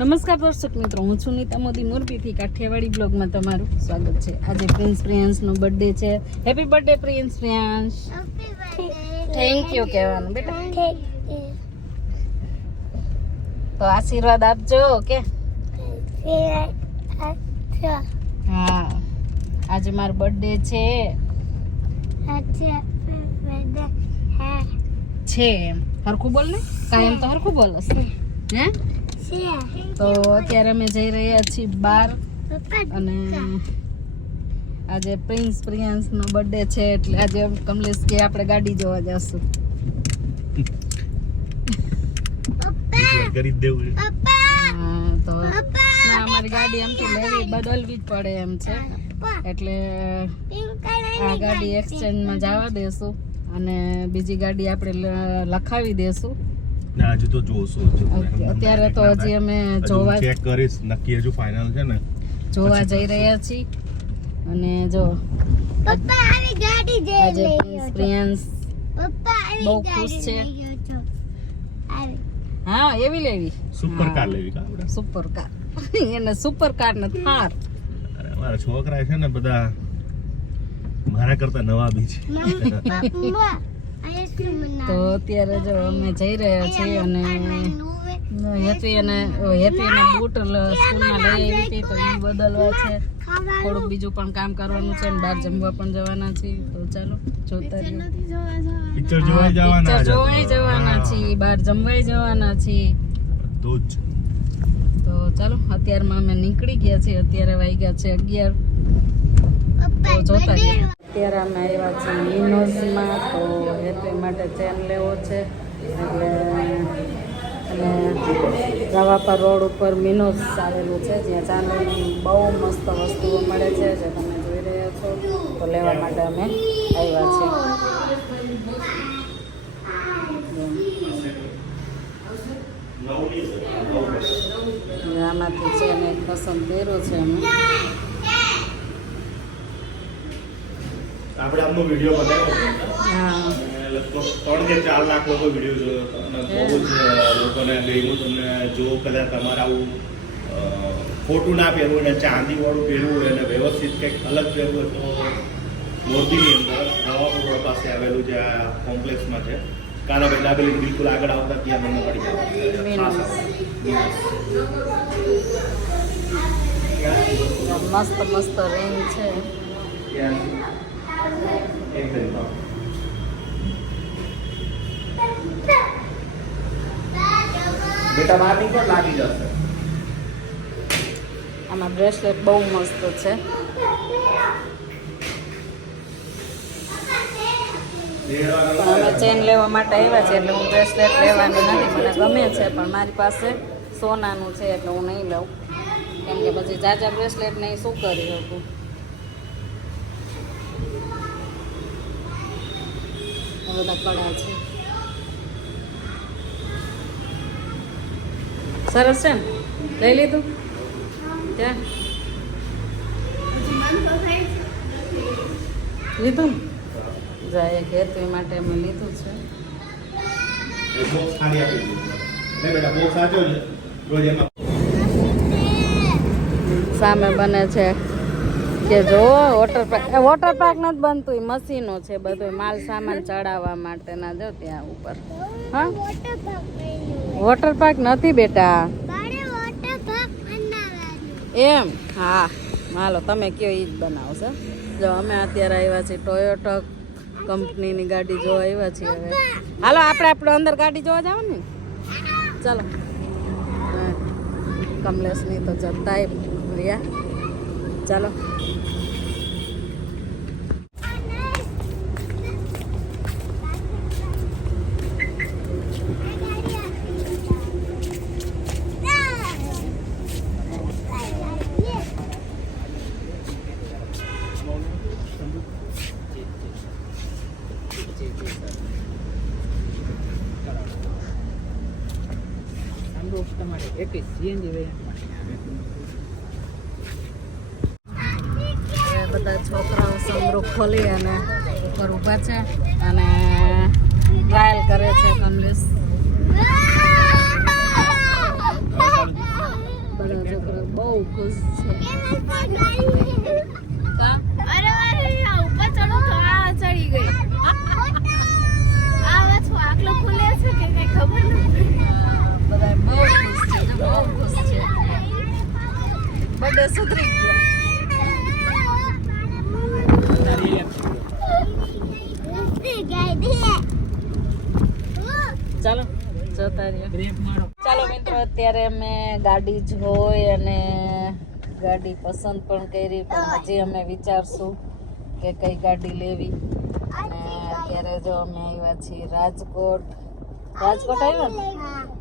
નમસ્કાર દર્શક મિત્રો, હું છું નીતા મોદી મોરબીથી. કાઠિયાવાડી બ્લોગમાં તમારું સ્વાગત છે. આજે પ્રિન્સ પ્રિયાંશનો બર્થડે છે. Happy birthday prince Priyansh. Thank you કહેવાનું બેટા. તો આશીર્વાદ આપજો કે હા. આજે મારો બર્થડે છે એમ હરખું બોલ ને, કાયમ તો હરખું બોલસ હે. તો અત્યારે અમે જઈ રહ્યા છીએ બહાર અને આજે પ્રિન્સ પ્રિયાંશનો બર્થડે છે એટલે આજે કમલેશ કે આપણે ગાડી જોવા જશું. તો ના, અમારી ગાડી એમથી લેવી બદલવી જ પડે એમ છે એટલે આ ગાડી એક્સચેન્જમાં જવા દેશું અને બીજી ગાડી આપણે લખાવી દેશું. આજે તો જોશું. અત્યારે તો હજી અમે જોવા ચેક કરીશ, નક્કી હજુ ફાઇનલ છે ને, જોવા જઈ રહ્યા છીએ. અને જો પપ્પા આવી ગાડી આજે પ્રિયાંશ બહુ ખુશ છે. હા, એવી લેવી, સુપર કાર લેવી કા આપણે. સુપર કાર એને સુપર કાર ને થાર. અરે મારા છોકરા છે ને બધા મારા કરતા નવા બી છે. તો અત્યારે જો અમે જઈ રહ્યા છીએ અને હેતવીને બૂટ સ્કૂલમાં લઈ આવી હતી તો એ બદલવા છે. થોડુંક બીજું પણ કામ કરવાનું છે અને બહાર જમવા પણ જવાના છીએ. તો ચાલો જોતા રહીએ. પિક્ચર જોવા જવાના છીએ, બહાર જમવાય જવાના છીએ. તો ચાલો અત્યારમાં અમે નીકળી ગયા છીએ. અત્યારે વાગ્યા છે 11. તો જોતા રહીએ. અત્યારે અમે આવ્યા છીએ મિનોઝમાં. તો હેતવી માટે ચેન લેવો છે એટલે અને રવાપર રોડ ઉપર મિનોઝ આવેલું છે જ્યાં ચાંદીની બહુ મસ્ત વસ્તુઓ મળે છે જે તમે જોઈ રહ્યા છો. તો લેવા માટે અમે આવ્યા છીએ. આમાંથી છે ને પસંદ કર્યો છે અમે. આપણે આમનો વિડિયો બનાવ્યો. હા, લગભગ 3 કે 4 લાખ લોકો વિડિયો જોયો હતો અને બહુ જ લોકોને ગમ્યું. તમને જો કદાચ તમારે આવું ખોટું ના પહેરવું અને ચાંદી વાળું પહેરવું હોય અને વ્યવસ્થિત કંઈક અલગ પહેરવું હોય તો મોરબીની અંદર નવાપુર રોડ પાસે આવેલું જે આ કોમ્પ્લેક્સમાં છે કાનાભાઈ દાબેલી બિલકુલ આગળ આવતા ત્યાં મને મળી જાય. મસ્ત મસ્ત રિંગ છે. બેટા મારી પણ લાગી જશે. આમાં બ્રેસલેટ બહુ મસ્ત છે. અમે ચેન લેવા માટે આવ્યા છે એટલે હું બ્રેસલેટ લેવાની નથી. મને ગમે છે પણ મારી પાસે સોનાનું છે એટલે હું નહીં લઉં કેમ કે પછી જાજા બ્રેસલેટ નહીં શું કરી શકું. બધા કડા છે, સરસ છે ને. લઈ લીધું ત્યાં લીધું ને જાય હેતવી માટે અમે લીધું છે. સામે બને છે કે જો વોટર પાર્ક નથી બનતું, મશીનો છે બધું માલ સામાન ચડાવવા માટેના. જો ત્યાં ઉપર. હા, વોટર પાર્ક નથી બેટા એમ. હા હાલો તમે કયો ઈ જ બનાવશો. જો અમે અત્યારે આવ્યા છીએ ટોયોટા કંપનીની ગાડી જોવા આવ્યા છીએ. હવે હાલો આપણે અંદર ગાડી જોવા જવાનું ને. ચાલો કમલેશની તો જતા રહ્યા. ચાલો બધા છોકરાઓ સમરૂપ ખોલી અને ઉપર ઊભા છે અને ટ્રાયલ કરે છે કમલેશ. બહુ ખુશ છે કા અરે આ ઉપર ચડો તો આ ચડી ગઈ આ વચ્ચે આટલો ખુલે છે કે કઈ ખબર નથી બધા બહુ ખુશ છે બહુ ખુશ છે બર્થડે સુધરી ગયો ચાલો જતા રહ્યો ચાલો મિત્રો અત્યારે અમે ગાડી જોઈ અને ગાડી પસંદ પણ કરી પણ હજી અમે વિચારશું કે કઈ ગાડી લેવી અને અત્યારે જો અમે આવ્યા છીએ રાજકોટ આવ્યા ને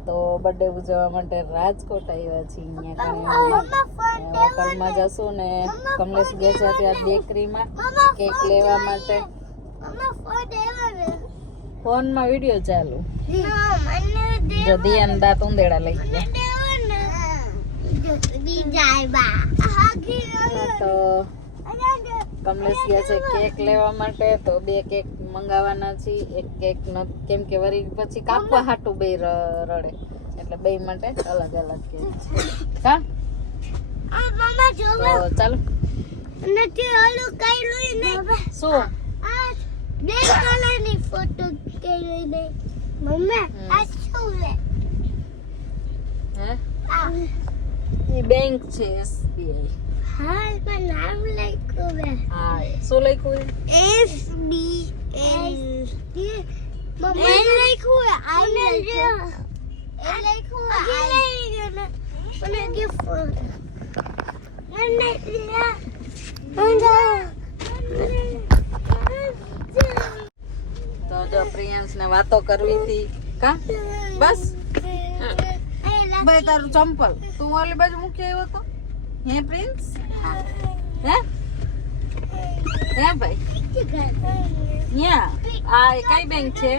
તો બર્થડે ઉજવવા માટે રાજકોટ આવ્યા છીએ અહીંયા હોટલમાં જશું ને કમલેશ ગયા છે ત્યાં બેકરીમાં કેક લેવા માટે ફોનમાં વિડીયો ચાલુ જો ધ્યાન દાંત ઉંદેડા લઈ ગયા તો કમલેશ ગયા છે કેક લેવા માટે તો 2 કેક મંગાવવાના છે એક કેક નો કેમ કે વરી પછી કાપવા હાટું બે રડે એટલે બે માટે અલગ અલગ કેક છે હા તો ચાલો નથી ઓલું કર્યું નહીં શું આ બ્લેક કલરની ફોટો કરી દે મમ્મી આ શું છે હે એ બેંક છે SBI હા પણ નામ લખ્યું છે હા શું લખ્યું SBI મમ્મી લખ્યું છે આને જો એ લખ્યું છે મને ગિફ્ટ મને તો જો પ્રિયાંશ ને વાતો કરવી હતી કા બસ ભાઈ તારું ચંપલ તું ઓલી બાજુ મૂકી આવ્યો તો હે પ્રિન્સ હે ભાઈ ન્યા આ કઈ બેંક છે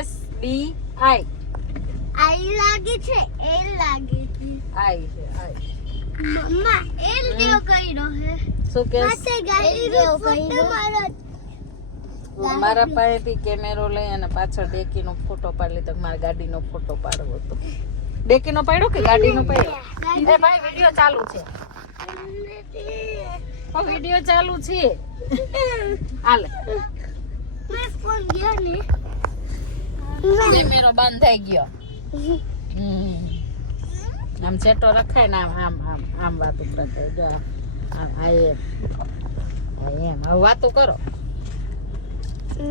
SBI આઈ લાગે છે એ લાગે છે આઈ છે આઈ મમ્મા એ કેવો કર્યો હે શું કે પાસે ગાડીનો ફોટો મારો મારા પાસેથી કેમેરો લઈ અને પાછળ ડેકીનો ફોટો પાડી લીધો મારા ગાડીનો ફોટો પાડવો હતો ડેકીનો પાડ્યો કે ગાડીનો પાડ્યો એ ભાઈ વિડિયો ચાલુ છે વિડિયો ચાલુ છે હાલે મેં ફોન ગયો ને કેમેરો બંધ થઈ ગયો આમ ચેટો રખાય ને આમ આમ આમ વાતો કરતા જો આમ એમ હવે વાતો કરો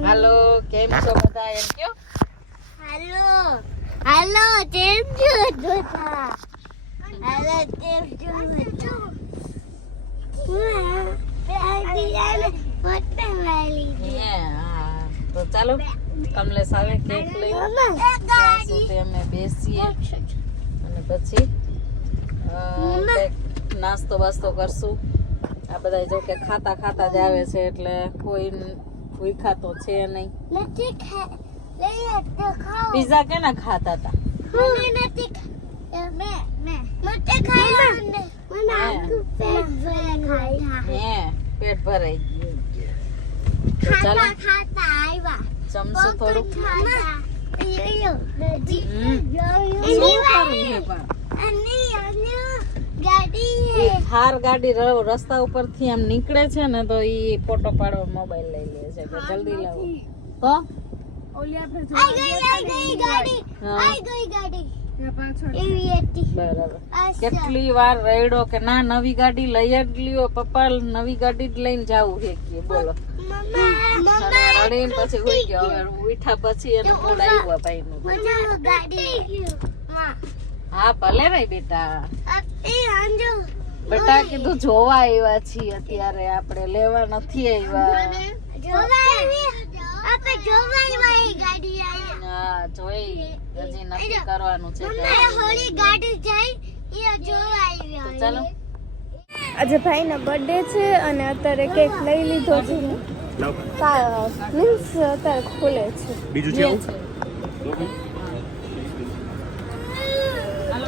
હાલો કેમ છો બધા એમ કયો હાલો કેમ છો જોતા હાલો કેમ છો તો ચાલો કમલેશ આવે કેક લઈ ત્યાં સુધી અમે બેસીએ અને પછી કંઈક નાસ્તો બાસ્તો કરશું આ બધા જો કે ખાતા ખાતા જ આવે છે એટલે કોઈ ભૂખ્યા તો છે નહીં પીઝા કેના ખાતા હતા હે પેટ ભરાઈ ગયું તો ચાલો જમશું થોડુંક શું કરવું છે પણ થાર ગાડી રસ્તા ઉપરથી આમ નીકળે છે ને તો ઈ ફોટો પાડવા મોબાઈલ લઈ લે છે કે જલ્દી લાવો તો બરાબર કેટલી વાર રેડો કે ના નવી ગાડી લઈ જ લ્યો પપ્પા નવી ગાડી જ લઈને જાવું છે કે બોલો રડીને પછી હોઈ ગયો હવે ઉઠા પછી એને મૂડ આવ્યો ભાઈ નું હા ભલે ભાઈ બેટા બેટા કીધું જોવા આવ્યા છીએ અત્યારે આપણે લેવા નથી આવ્યા હા જોઈ હજી નક્કી કરવાનું છે ચાલો આજે ભાઈનો બર્થડે છે અને અત્યારે કેક લઈ લીધો છે મીન્સ અત્યારે ખુલે છે બીજું છે આવું?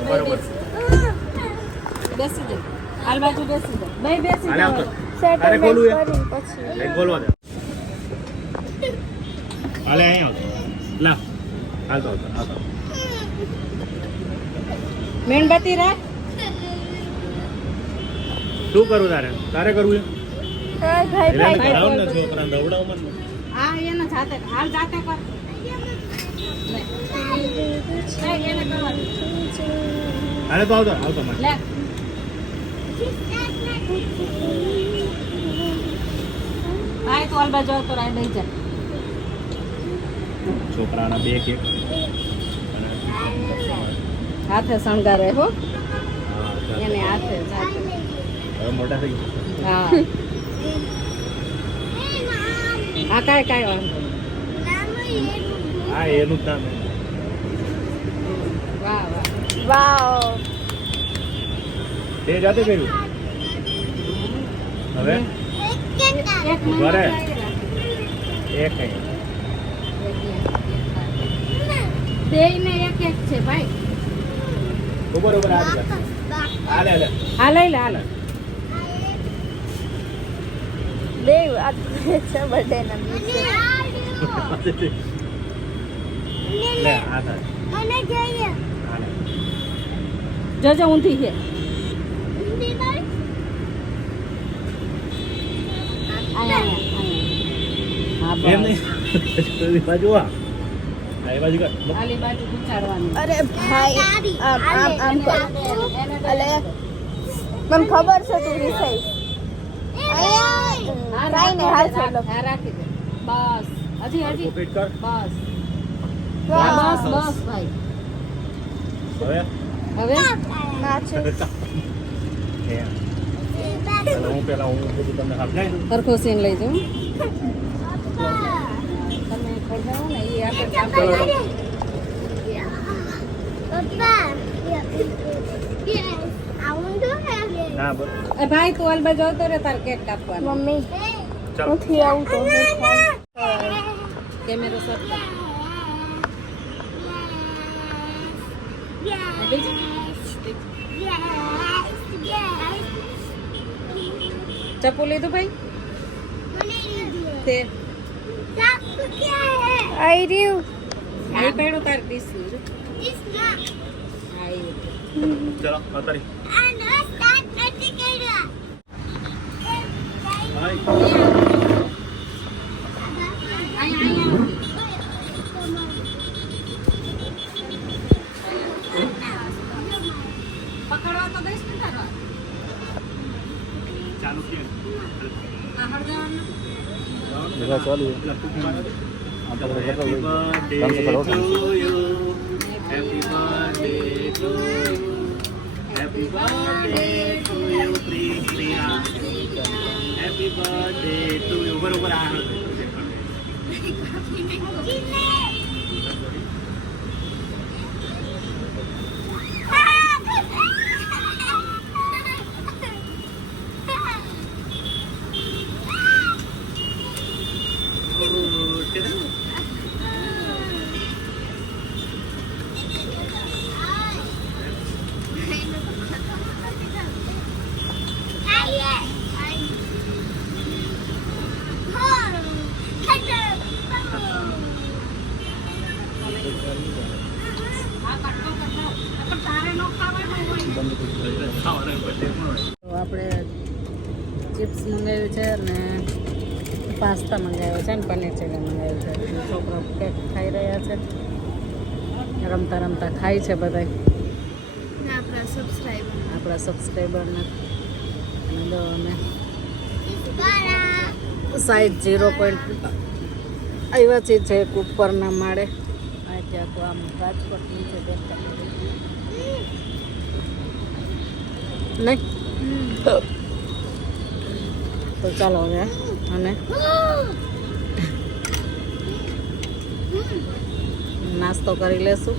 બરોબર. બેસી જાય હાલ બાજુ બેસી જાય ભાઈ બેસી હાલે આવતો. જાય અરે સેટલમેન્ટ ખોલું કરી પછી એક બોલવા દે. હાલે અહીં આવતો. લા. હાલતો આવતો. મીણબત્તી રાખ શું કરું તારે તારે કરવું છે ભાઈ એટલે કરાવ ને છોકરાને રવડાવ મને આ એને જાતે હાલ જાતે કર એને કરવા દે. અરે તો આવતો મને લે આય તો અલબા જો તો રાઈ દઈ જા છોકરાના બે કેક હાથે શણગારે હો એને હાથે જાતે હવે મોટા થઈ ગયા હા આ કાંઈ વાંધો નહીં. હા એનું જ નામ વાહ વાહ વાવ તે જાતે કર્યું હવે એક ઘરે. એક એક બેયને એક એક છે ભાઈ ઉપર ઉપર હાલે હાલે હા લઈ લે હાલ દેવ આ છે બર્થડે ના લે આ થાય મને જોઈએ હાલે જોજો ઊંધી છે હા એમ બસ નહીં બાજુ આ એ બાજુ કર આલી બાજુ ગુચાડવાની અરે ભાઈ આમ આમ આમ કર અલે મને ખબર છે તું રીસાઈસ હા કાઈ નહીં હાલ ચાલો હા રાખી દે બસ હજી કોપીટ કર બસ હા, બસ બસ ભાઈ હવે હવે નાચો હું પેલા હું બધું તમને સમજાય સરખો સીન લઈ જાઉં તમે ખોડાવો ને એ આપણે કામ કરીએ. પપ્પા આવું તો હે ના બસ એ ભાઈ તું અલબા જોતો રે તાર કેક કાપવાનો મમ્મી ચાલો નથી આવું તો કેમેરો સેટ કર બીજું ચપ્પુ લીધું ભાઈ તે આઈ રહ્યું આઈ પડ્યું તાર ડીશ આઈ ચલો અતારી હાય પકડવા તો દઈશ ને તારો ચાલુ કે આ હળગાવાનું देखा चालू है Happy birthday to you. Happy birthday to you. Happy birthday to you, Priya. Happy birthday to you. બરોબર આ તો આપણે ચિપ્સ મંગાવ્યું છે ને પાસ્તા મંગાવ્યો છે ને પનીર ચીલી મંગાવ્યું છે છોકરો કેક ખાઈ રહ્યા છે રમતા રમતા ખાય છે બધા આપણા સબસ્ક્રાઈબરને અને દો અમે સાઈઝ 0. આવ્યા છે છેક ઉપરના માળે આ ત્યાં તો આમ રાજકોટ નીચે દેખતા નહીં તો ચાલો હવે અને નાસ્તો કરી લેશું